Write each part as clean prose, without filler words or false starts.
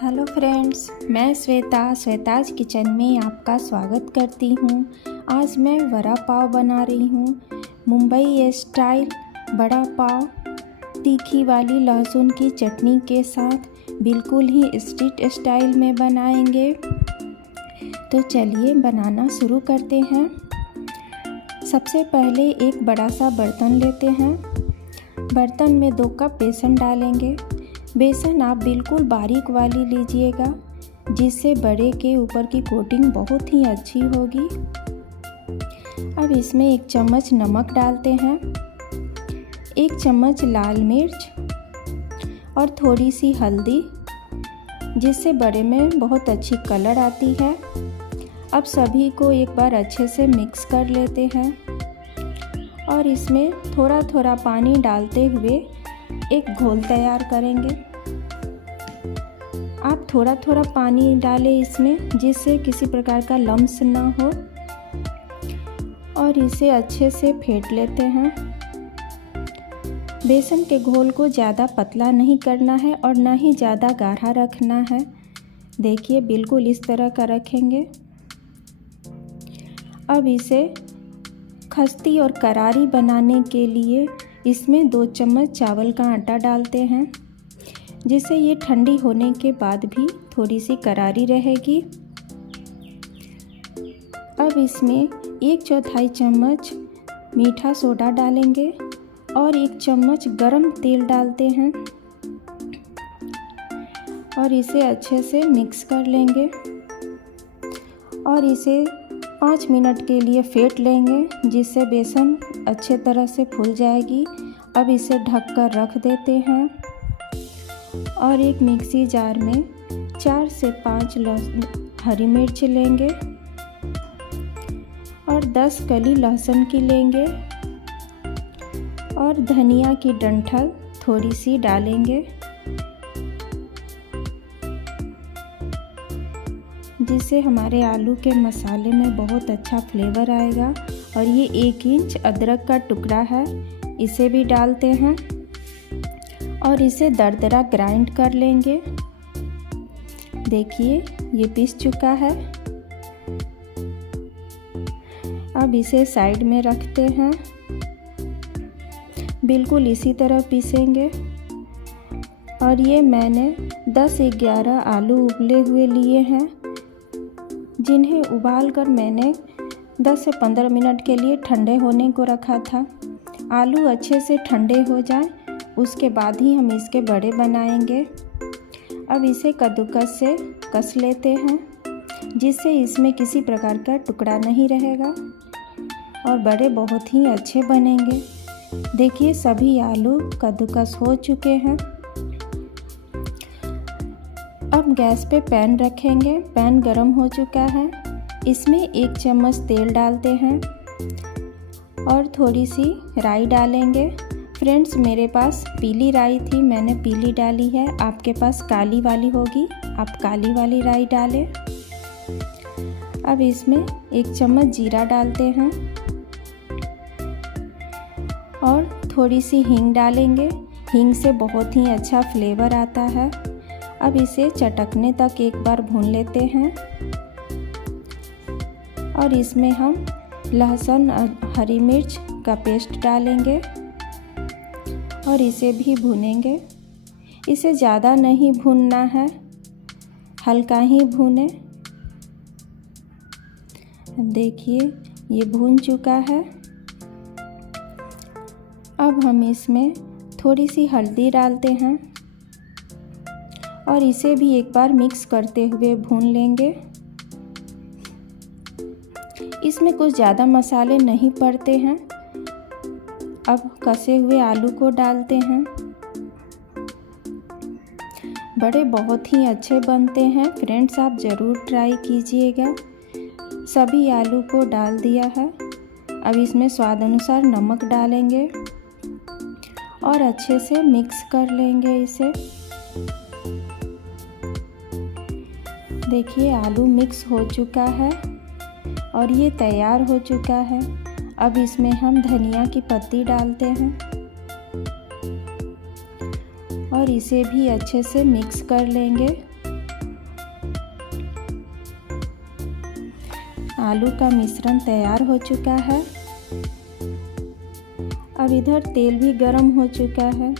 Hello friends, मैं Shweta's kitchen में आपका स्वागत करती हूँ। आज मैं वड़ा पाव बना रही हूँ। मुंबई स्टाइल वड़ा पाव तीखी वाली लहसुन की चटनी के साथ बिल्कुल ही स्ट्रीट स्टाइल में बनाएंगे। तो चलिए बनाना शुरू करते हैं। सबसे पहले एक बड़ा सा बर्तन लेते हैं। बर्तन में 2 कप बेसन डालेंगे। बेसन आप बिल्कुल बारीक वाली लीजिएगा, जिससे बड़े के ऊपर की कोटिंग बहुत ही अच्छी होगी। अब इसमें 1 चम्मच नमक डालते हैं, 1 चम्मच लाल मिर्च और थोड़ी सी हल्दी, जिससे बड़े में बहुत अच्छी कलर आती है। अब सभी को एक बार अच्छे से मिक्स कर लेते हैं और इसमें थोड़ा थोड़ा पानी डालते हुए एक घोल तैयार करेंगे। आप थोड़ा थोड़ा पानी डालें इसमें, जिससे किसी प्रकार का लम्स ना हो, और इसे अच्छे से फेंट लेते हैं। बेसन के घोल को ज़्यादा पतला नहीं करना है और ना ही ज़्यादा गाढ़ा रखना है। देखिए बिल्कुल इस तरह का रखेंगे। अब इसे खस्ती और करारी बनाने के लिए इसमें 2 चम्मच चावल का आटा डालते हैं, जिससे ये ठंडी होने के बाद भी थोड़ी सी करारी रहेगी। अब इसमें 1/4 चम्मच मीठा सोडा डालेंगे और 1 चम्मच गरम तेल डालते हैं और इसे अच्छे से मिक्स कर लेंगे और इसे 5 मिनट के लिए फेंट लेंगे, जिससे बेसन अच्छे तरह से फूल जाएगी। अब इसे ढककर रख देते हैं और एक मिक्सी जार में 4 से 5 हरी मिर्च लेंगे और 10 कली लहसुन की लेंगे और धनिया की डंठल थोड़ी सी डालेंगे, जिससे हमारे आलू के मसाले में बहुत अच्छा फ्लेवर आएगा। और ये 1 इंच अदरक का टुकड़ा है, इसे भी डालते हैं और इसे दरदरा ग्राइंड कर लेंगे। देखिए ये पीस चुका है। अब इसे साइड में रखते हैं। बिल्कुल इसी तरह पीसेंगे। और ये मैंने 10-11 आलू उबले हुए लिए हैं, जिन्हें उबालकर मैंने 10 से 15 मिनट के लिए ठंडे होने को रखा था। आलू अच्छे से ठंडे हो जाए, उसके बाद ही हम इसके बड़े बनाएंगे। अब इसे कद्दूकस से कस लेते हैं, जिससे इसमें किसी प्रकार का टुकड़ा नहीं रहेगा और बड़े बहुत ही अच्छे बनेंगे। देखिए सभी आलू कद्दूकस हो चुके हैं। अब गैस पे पैन रखेंगे। पैन गरम हो चुका है। इसमें 1 चम्मच तेल डालते हैं और थोड़ी सी राई डालेंगे। फ्रेंड्स, मेरे पास पीली राई थी, मैंने पीली डाली है। आपके पास काली वाली होगी, आप काली वाली राई डालें। अब इसमें 1 चम्मच जीरा डालते हैं और थोड़ी सी हींग डालेंगे। हींग से बहुत ही अच्छा फ्लेवर आता है। अब इसे चटकने तक एक बार भून लेते हैं और इसमें हम लहसुन और हरी मिर्च का पेस्ट डालेंगे और इसे भी भूनेंगे। इसे ज़्यादा नहीं भूनना है, हल्का ही भूनें। देखिए ये भून चुका है। अब हम इसमें थोड़ी सी हल्दी डालते हैं और इसे भी एक बार मिक्स करते हुए भून लेंगे। इसमें कुछ ज़्यादा मसाले नहीं पड़ते हैं। अब कसे हुए आलू को डालते हैं। बड़े बहुत ही अच्छे बनते हैं। फ्रेंड्स, आप ज़रूर ट्राई कीजिएगा। सभी आलू को डाल दिया है। अब इसमें स्वाद अनुसार नमक डालेंगे और अच्छे से मिक्स कर लेंगे इसे। देखिए आलू मिक्स हो चुका है और ये तैयार हो चुका है। अब इसमें हम धनिया की पत्ती डालते हैं और इसे भी अच्छे से मिक्स कर लेंगे। आलू का मिश्रण तैयार हो चुका है। अब इधर तेल भी गरम हो चुका है।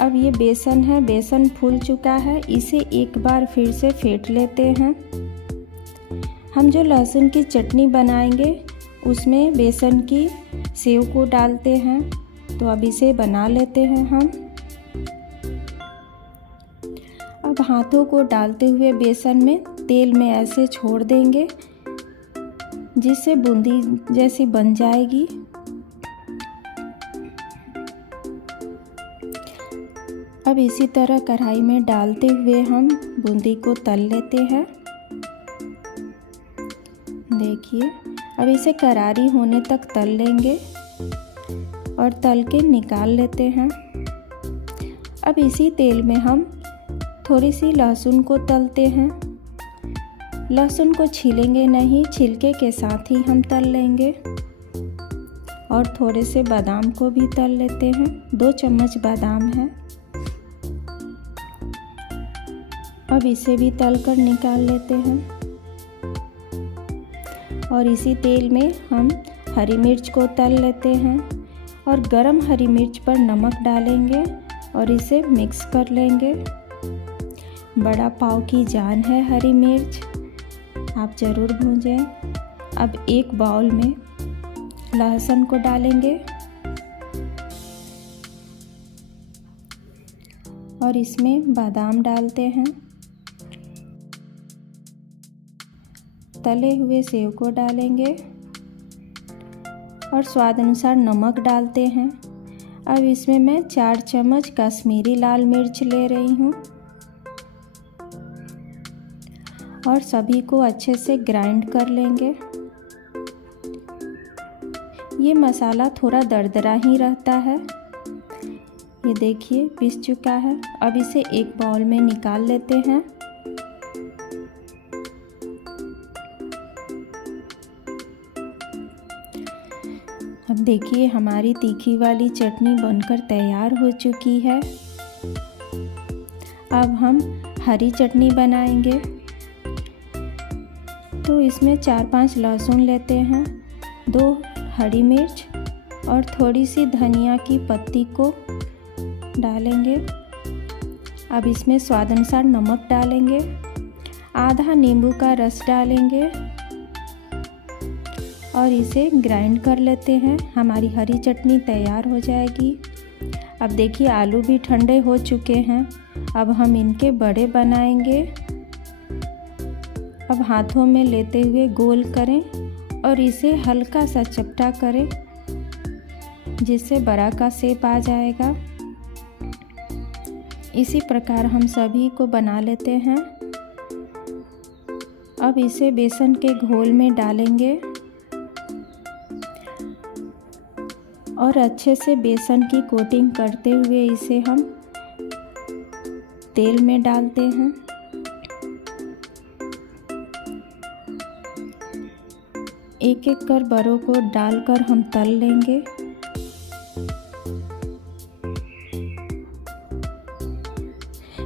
अब ये बेसन है, बेसन फूल चुका है। इसे एक बार फिर से फेंट लेते हैं। हम जो लहसुन की चटनी बनाएंगे उसमें बेसन की सेव को डालते हैं। तो अब इसे बना लेते हैं हम। अब हाथों को डालते हुए बेसन में तेल में ऐसे छोड़ देंगे जिससे बूंदी जैसी बन जाएगी। अब इसी तरह कढ़ाई में डालते हुए हम बूंदी को तल लेते हैं। देखिए, अब इसे करारी होने तक तल लेंगे और तल के निकाल लेते हैं। अब इसी तेल में हम थोड़ी सी लहसुन को तलते हैं। लहसुन को छीलेंगे नहीं, छिलके के साथ ही हम तल लेंगे। और थोड़े से बादाम को भी तल लेते हैं। 2 चम्मच बादाम है। अब इसे भी तलकर निकाल लेते हैं। और इसी तेल में हम हरी मिर्च को तल लेते हैं और गरम हरी मिर्च पर नमक डालेंगे और इसे मिक्स कर लेंगे। बड़ा पाव की जान है हरी मिर्च, आप ज़रूर भूंजें। अब एक बाउल में लहसुन को डालेंगे और इसमें बादाम डालते हैं। तले हुए सेव को डालेंगे और स्वाद अनुसार नमक डालते हैं। अब इसमें मैं 4 चम्मच कश्मीरी लाल मिर्च ले रही हूँ और सभी को अच्छे से ग्राइंड कर लेंगे। ये मसाला थोड़ा दरदरा ही रहता है। ये देखिए पिस चुका है। अब इसे एक बाउल में निकाल लेते हैं। अब देखिए हमारी तीखी वाली चटनी बनकर तैयार हो चुकी है। अब हम हरी चटनी बनाएंगे। तो इसमें 4-5 लहसुन लेते हैं, 2 हरी मिर्च और थोड़ी सी धनिया की पत्ती को डालेंगे। अब इसमें स्वाद अनुसार नमक डालेंगे, आधा नींबू का रस डालेंगे और इसे ग्राइंड कर लेते हैं। हमारी हरी चटनी तैयार हो जाएगी। अब देखिए आलू भी ठंडे हो चुके हैं। अब हम इनके बड़े बनाएंगे। अब हाथों में लेते हुए गोल करें और इसे हल्का सा चपटा करें जिससे बड़ा का शेप आ जाएगा। इसी प्रकार हम सभी को बना लेते हैं। अब इसे बेसन के घोल में डालेंगे और अच्छे से बेसन की कोटिंग करते हुए इसे हम तेल में डालते हैं। एक एक कर बड़ों को डालकर हम तल लेंगे।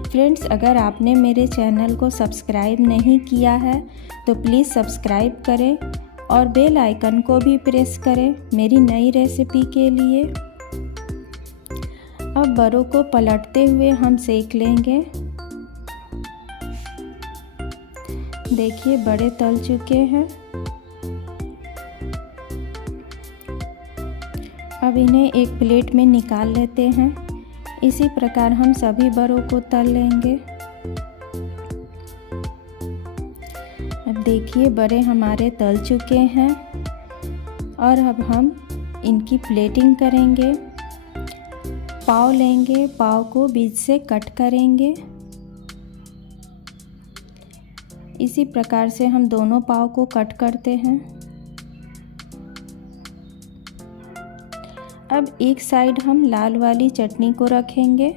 फ्रेंड्स, अगर आपने मेरे चैनल को सब्सक्राइब नहीं किया है तो प्लीज़ सब्सक्राइब करें और बेल आइकन को भी प्रेस करें मेरी नई रेसिपी के लिए। अब बड़ों को पलटते हुए हम सेक लेंगे। देखिए बड़े तल चुके हैं। अब इन्हें एक प्लेट में निकाल लेते हैं। इसी प्रकार हम सभी बड़ों को तल लेंगे। अब देखिए बड़े हमारे तल चुके हैं और अब हम इनकी प्लेटिंग करेंगे। पाव लेंगे, पाव को बीच से कट करेंगे। इसी प्रकार से हम दोनों पाव को कट करते हैं। अब एक साइड हम लाल वाली चटनी को रखेंगे।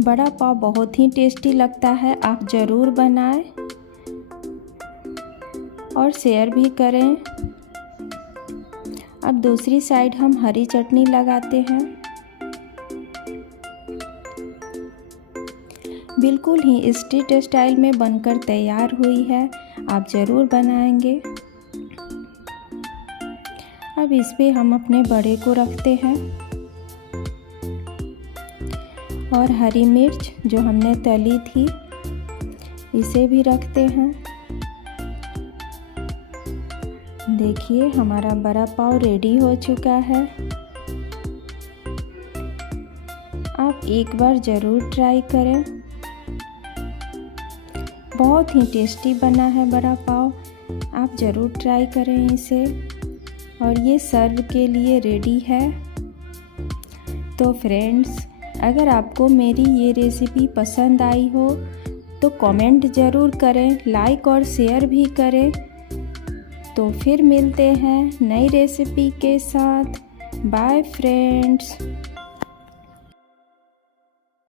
बड़ा पाव बहुत ही टेस्टी लगता है, आप ज़रूर बनाएं और शेयर भी करें। अब दूसरी साइड हम हरी चटनी लगाते हैं। बिल्कुल ही स्ट्रीट स्टाइल में बनकर तैयार हुई है। आप ज़रूर बनाएंगे। अब इस पे हम अपने बड़े को रखते हैं और हरी मिर्च जो हमने तली थी इसे भी रखते हैं। देखिए हमारा बड़ा पाव रेडी हो चुका है। आप एक बार ज़रूर ट्राई करें। बहुत ही टेस्टी बना है बड़ा पाव। आप ज़रूर ट्राई करें इसे। और ये सर्व के लिए रेडी है। तो फ्रेंड्स, अगर आपको मेरी ये रेसिपी पसंद आई हो तो कमेंट ज़रूर करें, लाइक और शेयर भी करें। तो फिर मिलते हैं नई रेसिपी के साथ। Bye friends.